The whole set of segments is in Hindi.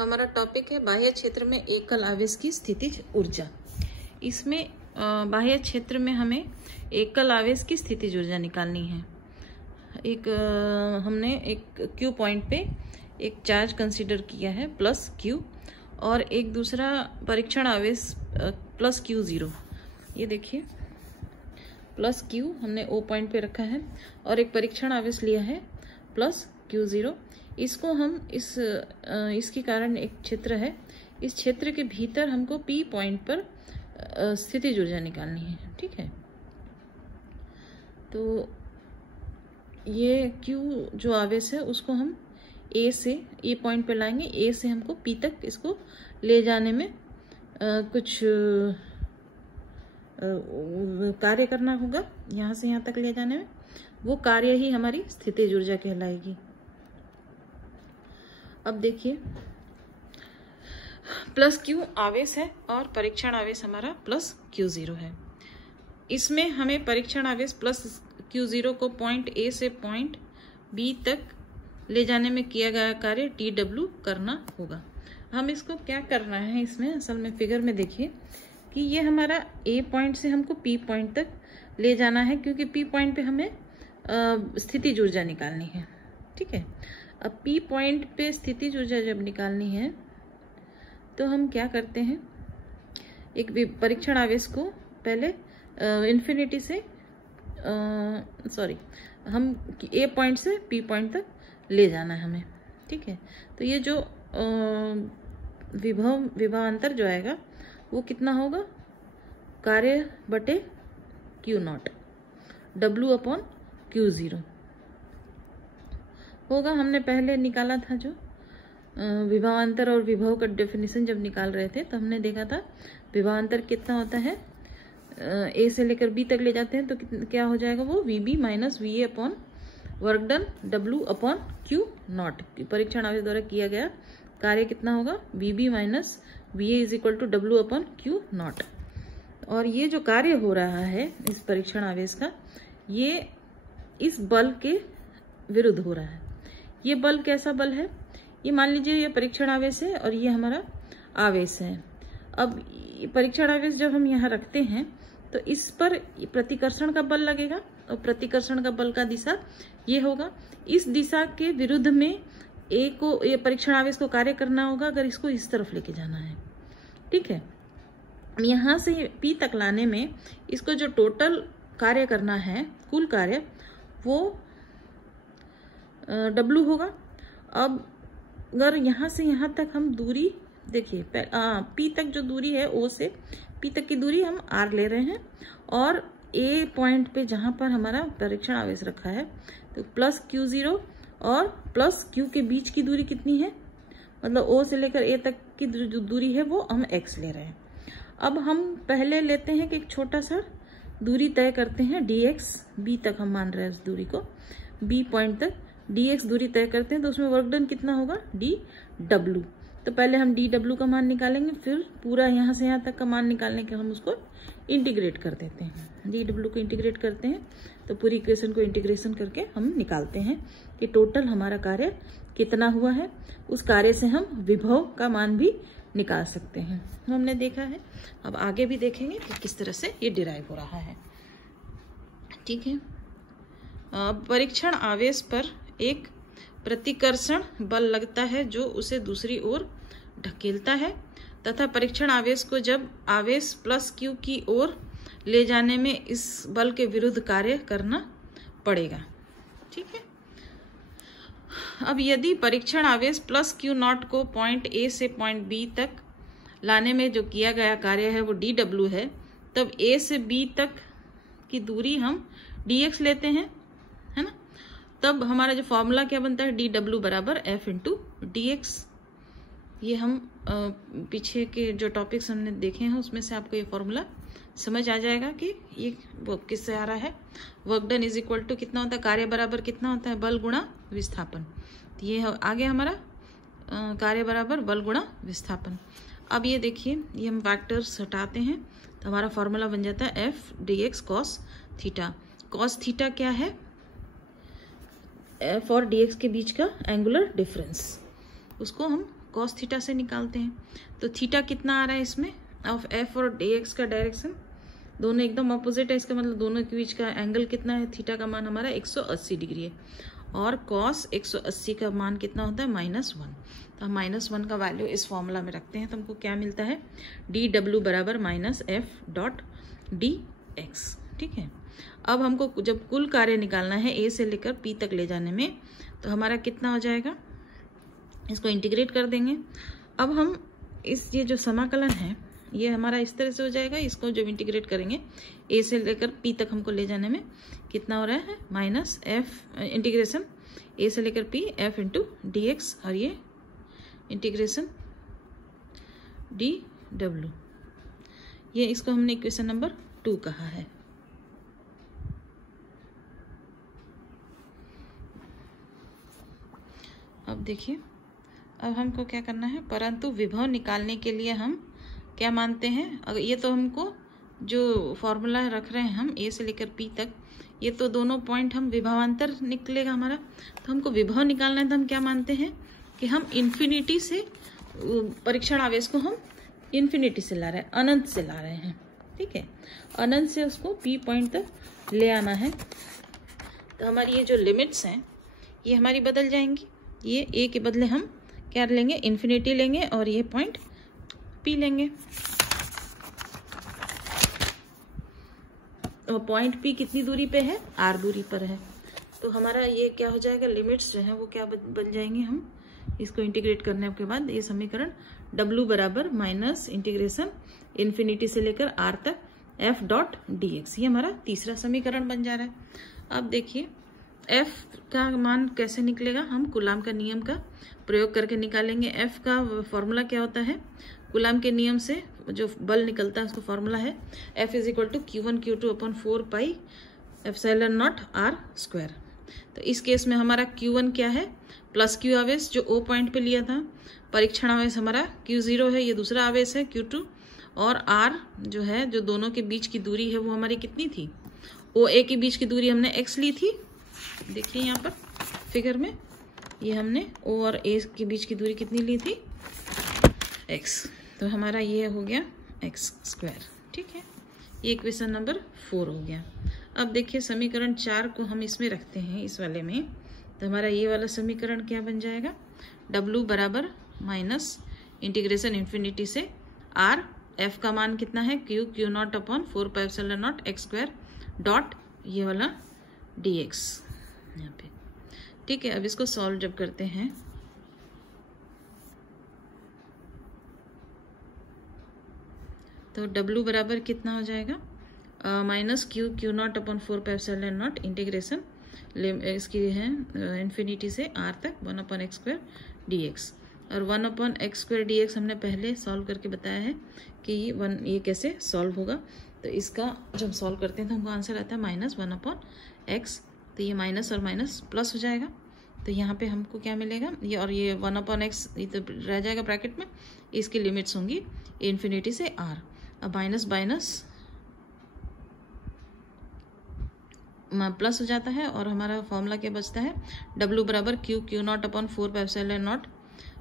हमारा टॉपिक है बाह्य क्षेत्र में एकल आवेश की स्थितिज ऊर्जा। इसमें बाह्य क्षेत्र में हमें एकल आवेश की स्थितिज ऊर्जा निकालनी है। हमने एक क्यू पॉइंट पे एक चार्ज कंसीडर किया है प्लस क्यू, और एक दूसरा परीक्षण आवेश प्लस क्यू जीरो। ये देखिए प्लस क्यू हमने ओ पॉइंट पे रखा है और एक परीक्षण आवेश लिया है प्लस क्यू जीरो। इसको हम इसके कारण एक क्षेत्र है, इस क्षेत्र के भीतर हमको पी पॉइंट पर स्थितिज ऊर्जा निकालनी है। ठीक है, तो ये क्यू जो आवेश है उसको हम ए पॉइंट पे लाएंगे। ए से हमको पी तक इसको ले जाने में कुछ कार्य करना होगा। यहाँ से यहाँ तक ले जाने में वो कार्य ही हमारी स्थितिज ऊर्जा कहलाएगी। अब देखिए प्लस क्यू आवेश है और परीक्षण आवेश हमारा प्लस क्यू जीरो है। इसमें हमें परीक्षण आवेश प्लस क्यू जीरो को पॉइंट ए से पॉइंट बी तक ले जाने में किया गया कार्य टी डब्ल्यू करना होगा। हम इसको क्या करना है, इसमें असल में फिगर में देखिए कि ये हमारा ए पॉइंट से हमको पी पॉइंट तक ले जाना है, क्योंकि पी पॉइंट पे हमें स्थितिज ऊर्जा निकालनी है। ठीक है, अब पी पॉइंट पे स्थितिज ऊर्जा जब निकालनी है तो हम क्या करते हैं, एक परीक्षण आवेश को पहले इन्फिनिटी से हम ए पॉइंट से पी पॉइंट तक ले जाना है हमें। ठीक है, तो ये जो विभवांतर जो आएगा वो कितना होगा, कार्य बटे Q not W upon Q zero होगा। हमने पहले निकाला था जो विभवांतर और विभव का डेफिनेशन जब निकाल रहे थे तो हमने देखा था विभवांतर कितना होता है, ए से लेकर बी तक ले जाते हैं तो क्या हो जाएगा वो V B minus V A upon work done W upon Q nought. परीक्षण आवेश द्वारा किया गया कार्य कितना होगा, V B minus V A is equal to W upon Q nought. और ये जो कार्य हो रहा है इस परीक्षण आवेश का, ये इस बल के विरुद्ध हो रहा है। ये बल कैसा बल है, ये मान लीजिए ये परीक्षण आवेश है और ये हमारा आवेश है। अब परीक्षण आवेश जब हम यहाँ रखते हैं तो इस पर प्रतिकर्षण का बल लगेगा और प्रतिकर्षण का बल का दिशा ये होगा। इस दिशा के विरुद्ध में ये परीक्षण आवेश को कार्य करना होगा अगर इसको इस तरफ लेके जाना है। ठीक है, यहाँ से पी तक लाने में इसको जो टोटल कार्य करना है, कुल कार्य, वो डब्ल्यू होगा। अब अगर यहाँ से यहाँ तक हम दूरी देखिए, पी तक जो दूरी है ओ से पी तक की दूरी हम आर ले रहे हैं, और ए पॉइंट पे जहाँ पर हमारा परीक्षण आवेश रखा है तो प्लस क्यू जीरो और प्लस क्यू के बीच की दूरी कितनी है, मतलब ओ से लेकर ए तक की जो दूरी है वो हम एक्स ले रहे हैं। अब हम पहले लेते हैं कि एक छोटा सा दूरी तय करते हैं डी एक्स, बी तक हम मान रहे हैं उस दूरी को, बी पॉइंट तक डी एक्स दूरी तय करते हैं तो उसमें वर्क डन कितना होगा, डी डब्ल्यू। तो पहले हम डी डब्ल्यू का मान निकालेंगे, फिर पूरा यहाँ से यहाँ तक का मान निकालने के हम उसको इंटीग्रेट कर देते हैं। डी डब्ल्यू को इंटीग्रेट करते हैं तो पूरी इक्वेशन को इंटीग्रेशन करके हम निकालते हैं कि टोटल हमारा कार्य कितना हुआ है। उस कार्य से हम विभव का मान भी निकाल सकते हैं, हमने देखा है। अब आगे भी देखेंगे कि किस तरह से ये डिराइव हो रहा है। ठीक है, परीक्षण आवेश पर एक प्रतिकर्षण बल लगता है जो उसे दूसरी ओर ढकेलता है, तथा परीक्षण आवेश को जब आवेश प्लस क्यू की ओर ले जाने में इस बल के विरुद्ध कार्य करना पड़ेगा। ठीक है, अब यदि परीक्षण आवेश प्लस क्यू नॉट को पॉइंट ए से पॉइंट बी तक लाने में जो किया गया कार्य है वो डी डब्ल्यू है, तब ए से बी तक की दूरी हम डी एक्स लेते हैं, है ना। तब हमारा जो फॉर्मूला क्या बनता है, डी डब्ल्यू बराबर एफ इंटू डी एक्स। ये हम पीछे के जो टॉपिक्स हमने देखे हैं उसमें से आपको ये फॉर्मूला समझ आ जाएगा कि ये वो किससे आ रहा है। Work done is equal to कितना होता है, कार्य बराबर कितना होता है, बल गुणा विस्थापन। तो ये आगे हमारा कार्य बराबर बल गुणा विस्थापन। अब ये देखिए, ये हम फैक्टर्स हटाते हैं तो हमारा फॉर्मूला बन जाता है F D x cos theta. Cos theta क्या है, एफ और डी एक्स के बीच का एंगुलर डिफरेंस, उसको हम कॉस थीटा से निकालते हैं। तो थीटा कितना आ रहा है इसमें, ऑफ एफ और dx का डायरेक्शन दोनों एकदम ऑपोजिट है, इसका मतलब दोनों के बीच का एंगल कितना है, थीटा का मान हमारा 180 डिग्री है, और कॉस 180 का मान कितना होता है, -1। तो हम -1 का वैल्यू इस फॉर्मूला में रखते हैं, तो हमको क्या मिलता है, dw बराबर -f.dx। ठीक है। अब हमको जब कुल कार्य निकालना है ए से लेकर पी तक ले जाने में, तो हमारा कितना हो जाएगा, इसको इंटीग्रेट कर देंगे। अब हम ये जो समाकलन है ये हमारा इस तरह से हो जाएगा, इसको जब इंटीग्रेट करेंगे ए से लेकर पी तक हमको ले जाने में कितना हो रहा है, -f इंटीग्रेशन ए से लेकर पी f इंटू dx, और ये इंटीग्रेशन dw, ये इसको हमने इक्वेशन नंबर 2 कहा है। अब देखिए, अब हमको क्या करना है, परंतु विभव निकालने के लिए हम क्या मानते हैं, अगर ये तो हमको जो फॉर्मूला रख रहे हैं हम ए से लेकर पी तक, ये तो दोनों पॉइंट हम विभवांतर निकलेगा हमारा, तो हमको विभव निकालना है, तो हम क्या मानते हैं कि हम इन्फिनिटी से परीक्षण आवेश को हम इन्फिनिटी से ला रहे हैं, अनंत से ला रहे हैं। ठीक है, अनंत से उसको पी पॉइंट तक ले आना है। तो हमारी ये जो लिमिट्स हैं ये हमारी बदल जाएंगी, ये ए के बदले हम क्या लेंगे, इन्फिनिटी लेंगे, और ये पॉइंट पी लेंगे। और पॉइंट पी कितनी दूरी पे है, आर दूरी पर है। तो हमारा ये क्या हो जाएगा, लिमिट्स जो है वो क्या बन जाएंगे, हम इसको इंटीग्रेट करने के बाद ये समीकरण w बराबर माइनस इंटीग्रेशन इन्फिनिटी से लेकर आर तक f.dx, ये हमारा तीसरा समीकरण बन जा रहा है। अब देखिए f का मान कैसे निकलेगा, हम कूलाम का नियम का प्रयोग करके निकालेंगे। f का फॉर्मूला क्या होता है, कूलाम के नियम से जो बल निकलता है उसका फॉर्मूला है F = Q1 Q2 upon 4 πε0 r²। तो इस केस में हमारा Q1 क्या है, प्लस Q आवेश जो O पॉइंट पे लिया था, परीक्षण आवेश हमारा Q0 है, ये दूसरा आवेश है Q2, और R जो है जो दोनों के बीच की दूरी है वो हमारी कितनी थी, OA के बीच की दूरी हमने x ली थी। देखिए यहाँ पर फिगर में ये हमने O और A के बीच की दूरी कितनी ली थी, x। तो हमारा ये हो गया x²। ठीक है, ये इक्वेशन नंबर 4 हो गया। अब देखिए समीकरण 4 को हम इसमें रखते हैं, इस वाले में, तो हमारा ये वाला समीकरण क्या बन जाएगा, w बराबर माइनस इंटीग्रेशन इन्फिनिटी से r, f का मान कितना है Q0 अपॉन 4 πε0 x² डॉट ये वाला dx यहाँ पे। ठीक है, अब इसको सॉल्व जब करते हैं तो w बराबर कितना हो जाएगा, माइनस Q0 अपॉन 4 πε0 इंटीग्रेशन इसकी है इन्फिनिटी से r तक 1/x² dx, और 1/x² dx हमने पहले सॉल्व करके बताया है कि ये कैसे सॉल्व होगा। तो इसका जब हम सॉल्व करते हैं तो हमको आंसर आता है -1/x, तो ये माइनस और माइनस प्लस हो जाएगा, तो यहाँ पे हमको क्या मिलेगा, ये और ये 1/x ये तो रह जाएगा ब्रैकेट में, इसकी लिमिट्स होंगी इन्फिनिटी से r। अब माइनस माइनस प्लस हो जाता है, और हमारा फॉर्मूला क्या बचता है, w बराबर Q0 अपॉन 4 πε0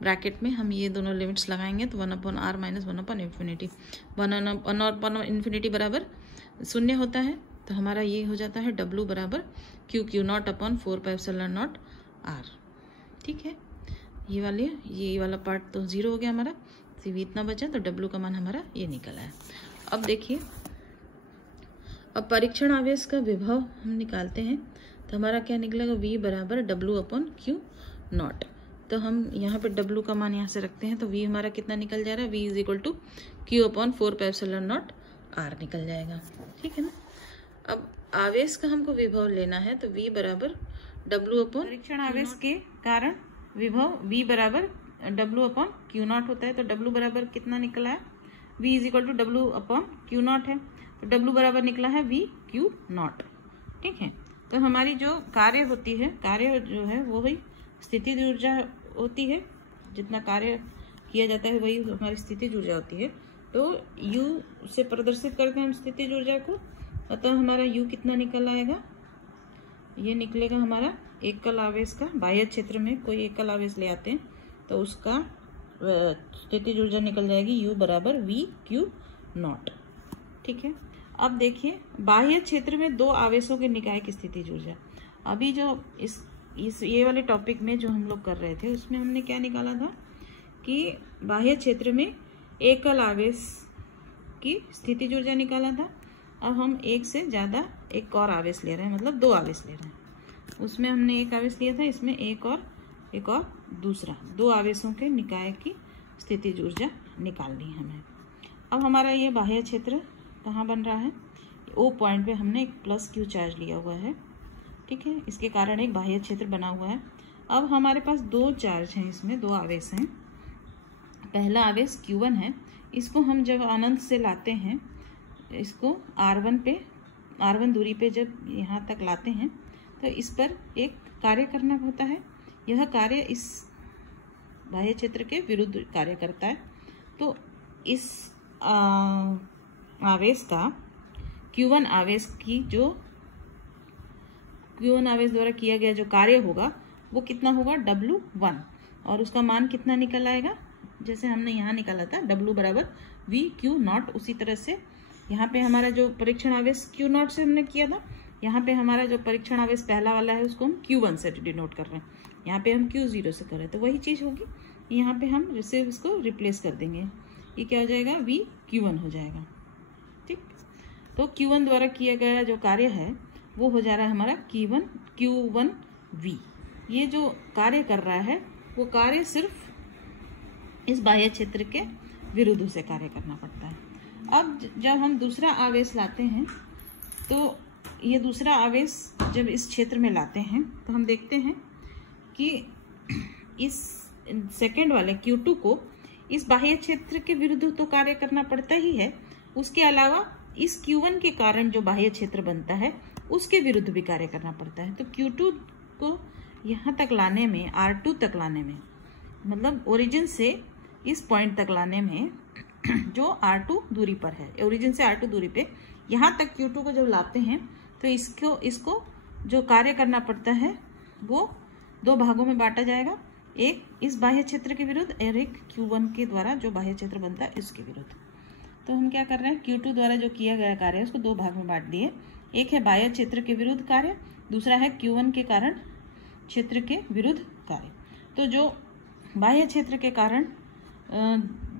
ब्रैकेट में हम ये दोनों लिमिट्स लगाएंगे तो 1/r माइनस 1/∞, 1/∞ बराबर 0 होता है। तो हमारा ये हो जाता है w बराबर Q0 अपॉन 4 πε0 r। ठीक है, ये वाला पार्ट तो 0 हो गया हमारा, सिर्फ इतना बचा, तो w का मान हमारा ये निकला है। अब देखिए, अब परीक्षण आवेश का विभव हम निकालते हैं, तो हमारा क्या निकलेगा, v बराबर w अपॉन Q0। तो हम यहाँ पे w का मान यहाँ से रखते हैं, तो v हमारा कितना निकल जा रहा है, v = Q अपॉन 4 πε0 r निकल जाएगा। ठीक है ना। अब आवेश का हमको विभव लेना है, तो v बराबर w अपॉन परीक्षण आवेश के कारण विभव v बराबर w अपॉन Q0 होता है, तो w बराबर कितना निकला है, v = w अपॉन Q0 है, तो w बराबर निकला है v Q0। ठीक है, तो हमारी जो कार्य होती है, कार्य जो है वो ही स्थितिज ऊर्जा होती है, जितना कार्य किया जाता है वही हमारी स्थितिज ऊर्जा होती है। तो u से प्रदर्शित करते हैं हम स्थितिज ऊर्जा को, अतः हमारा u कितना निकल आएगा, ये निकलेगा हमारा एकल आवेश का, बाह्य क्षेत्र में कोई एकल आवेश ले आते हैं तो उसका स्थितिज ऊर्जा निकल जाएगी U बराबर VQ नॉट। ठीक है, अब देखिए बाह्य क्षेत्र में दो आवेशों के निकाय की स्थितिज ऊर्जा। अभी जो इस ये वाले टॉपिक में जो हम लोग कर रहे थे उसमें हमने क्या निकाला था कि बाह्य क्षेत्र में एकल आवेश की स्थितिज ऊर्जा निकाला था। अब हम एक से ज़्यादा एक और आवेश ले रहे हैं, मतलब दो आवेश ले रहे हैं। उसमें हमने एक आवेश लिया था, इसमें एक और दूसरा, दो आवेशों के निकाय की स्थितिज ऊर्जा निकालनी है हमें। अब हमारा ये बाह्य क्षेत्र कहाँ बन रहा है, ओ पॉइंट पे हमने एक प्लस Q चार्ज लिया हुआ है। ठीक है, इसके कारण एक बाह्य क्षेत्र बना हुआ है। अब हमारे पास दो चार्ज हैं, इसमें दो आवेश हैं। पहला आवेश Q1 है, इसको हम जब अनंत से लाते हैं, इसको R1 दूरी पे जब यहाँ तक लाते हैं तो इस पर एक कार्य करना होता है। यह कार्य इस बाह्य क्षेत्र के विरुद्ध कार्य करता है। तो इस आवेश का Q1 आवेश द्वारा किया गया जो कार्य होगा वो कितना होगा, W1, और उसका मान कितना निकल आएगा, जैसे हमने यहाँ निकाला था W बराबर VQ नॉट। उसी तरह से यहाँ पे हमारा जो परीक्षण आवेश Q नॉट से हमने किया था, यहाँ पे हमारा जो परीक्षण आवेश पहला वाला है उसको हम Q1 से डिनोट कर रहे हैं, यहाँ पे हम Q0 से कर रहे हैं। तो वही चीज़ होगी, यहाँ पे हम इसको रिप्लेस कर देंगे, ये क्या हो जाएगा, VQ1 हो जाएगा। ठीक, तो Q1 द्वारा किया गया जो कार्य है वो हो जा रहा है हमारा Q1V। ये जो कार्य कर रहा है वो कार्य सिर्फ इस बाह्य क्षेत्र के विरुद्ध से कार्य करना पड़ता है। अब जब हम दूसरा आवेश लाते हैं तो ये दूसरा आवेश जब इस क्षेत्र में लाते हैं तो हम देखते हैं कि इस सेकेंड वाले Q2 को इस बाह्य क्षेत्र के विरुद्ध तो कार्य करना पड़ता ही है, उसके अलावा इस Q1 के कारण जो बाह्य क्षेत्र बनता है उसके विरुद्ध भी कार्य करना पड़ता है। तो Q2 को यहाँ तक लाने में, R2 तक लाने में, मतलब ओरिजिन से इस पॉइंट तक लाने में जो R2 दूरी पर है, ओरिजिन से R2 दूरी पे यहाँ तक Q2 को जब लाते हैं तो इसको जो कार्य करना पड़ता है वो दो भागों में बांटा जाएगा, एक इस बाह्य क्षेत्र के विरुद्ध और एक Q1 के द्वारा जो बाह्य क्षेत्र बनता है इसके विरुद्ध। तो हम क्या कर रहे हैं, Q2 द्वारा जो किया गया कार्य है उसको दो भाग में बांट दिए, एक है बाह्य क्षेत्र के विरुद्ध कार्य, दूसरा है Q1 के कारण क्षेत्र के विरुद्ध कार्य। तो जो बाह्य क्षेत्र के कारण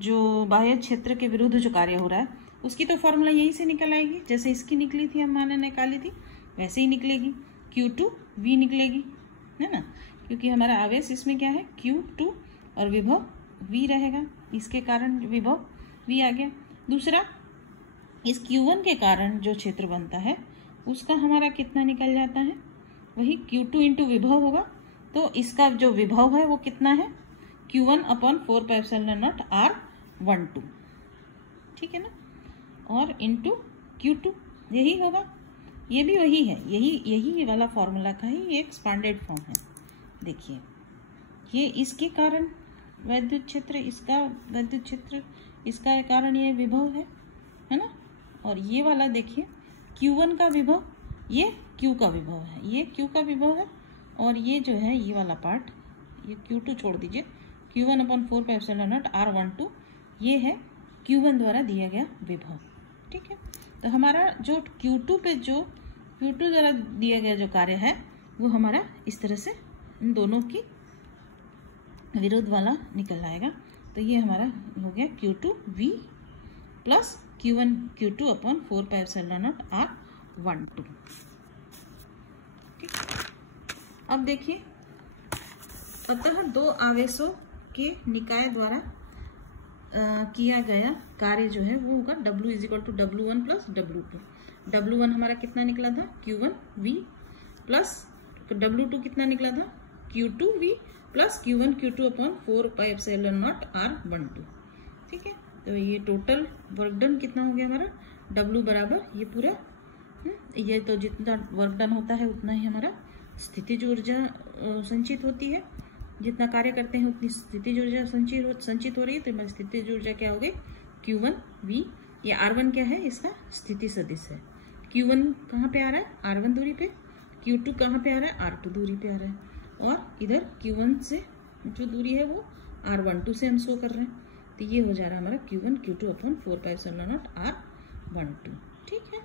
जो बाह्य क्षेत्र के विरुद्ध जो कार्य हो रहा है उसकी तो फॉर्मूला यही से निकल आएगी, जैसे इसकी निकली थी, हमने निकाली थी वैसे ही निकलेगी, Q2V निकलेगी, है ना, क्योंकि हमारा आवेश इसमें क्या है Q2 और विभव V रहेगा, इसके कारण विभव V आ गया। दूसरा, इस Q1 के कारण जो क्षेत्र बनता है उसका हमारा कितना निकल जाता है, वही Q2 इंटू विभव होगा। तो इसका जो विभव है वो कितना है, Q1/4πε0 R12, ठीक है ना, और इंटू Q2 यही होगा, ये भी वही है, यही वाला फॉर्मूला का ही एक एक्सपांडेड फॉर्म है। देखिए ये इसके कारण वैद्युत क्षेत्र, इसका वैद्युत क्षेत्र, इसका कारण ये विभव है ना, और ये वाला देखिए Q1 का विभव, ये Q का विभव है, ये Q का विभव है, और ये जो है ये वाला पार्ट, ये Q2 छोड़ दीजिए, Q1/4πε0 R12 ये है Q1 द्वारा दिया गया विभव। ठीक है, तो हमारा जो Q2 द्वारा दिया गया जो कार्य है वो हमारा इस तरह से इन दोनों की विरोध वाला निकल आएगा। तो ये हमारा हो गया Q2V प्लस Q2/4πε0 R12। अब देखिए, अतः दो आवेशों के निकाय द्वारा किया गया कार्य जो है वो होगा W = W1 plus W2। W1 हमारा कितना निकला था, Q1V प्लस W2 कितना निकला था, Q2V plus Q1 Q2/4πε0 R12। ठीक है, तो ये टोटल वर्क डन कितना हो गया हमारा, W बराबर ये पूरा, ये तो जितना वर्क डन होता है उतना ही हमारा स्थितिज ऊर्जा संचित होती है, जितना कार्य करते हैं उतनी स्थितिज ऊर्जा संचित हो रही है। तो हमारी स्थितिज ऊर्जा क्या हो गई, Q1V, ये R1 क्या है, इसका स्थिति सदिश है। Q1 कहाँ पे आ रहा है, R1 दूरी पे, Q2 कहाँ पे आ रहा है, R2 दूरी पे आ रहा है, और इधर Q1 से जो दूरी है वो R12 से हम शो कर रहे हैं। तो ये हो जा रहा है हमारा Q1 Q2 upon 4 pi epsilon not R12। ठीक है।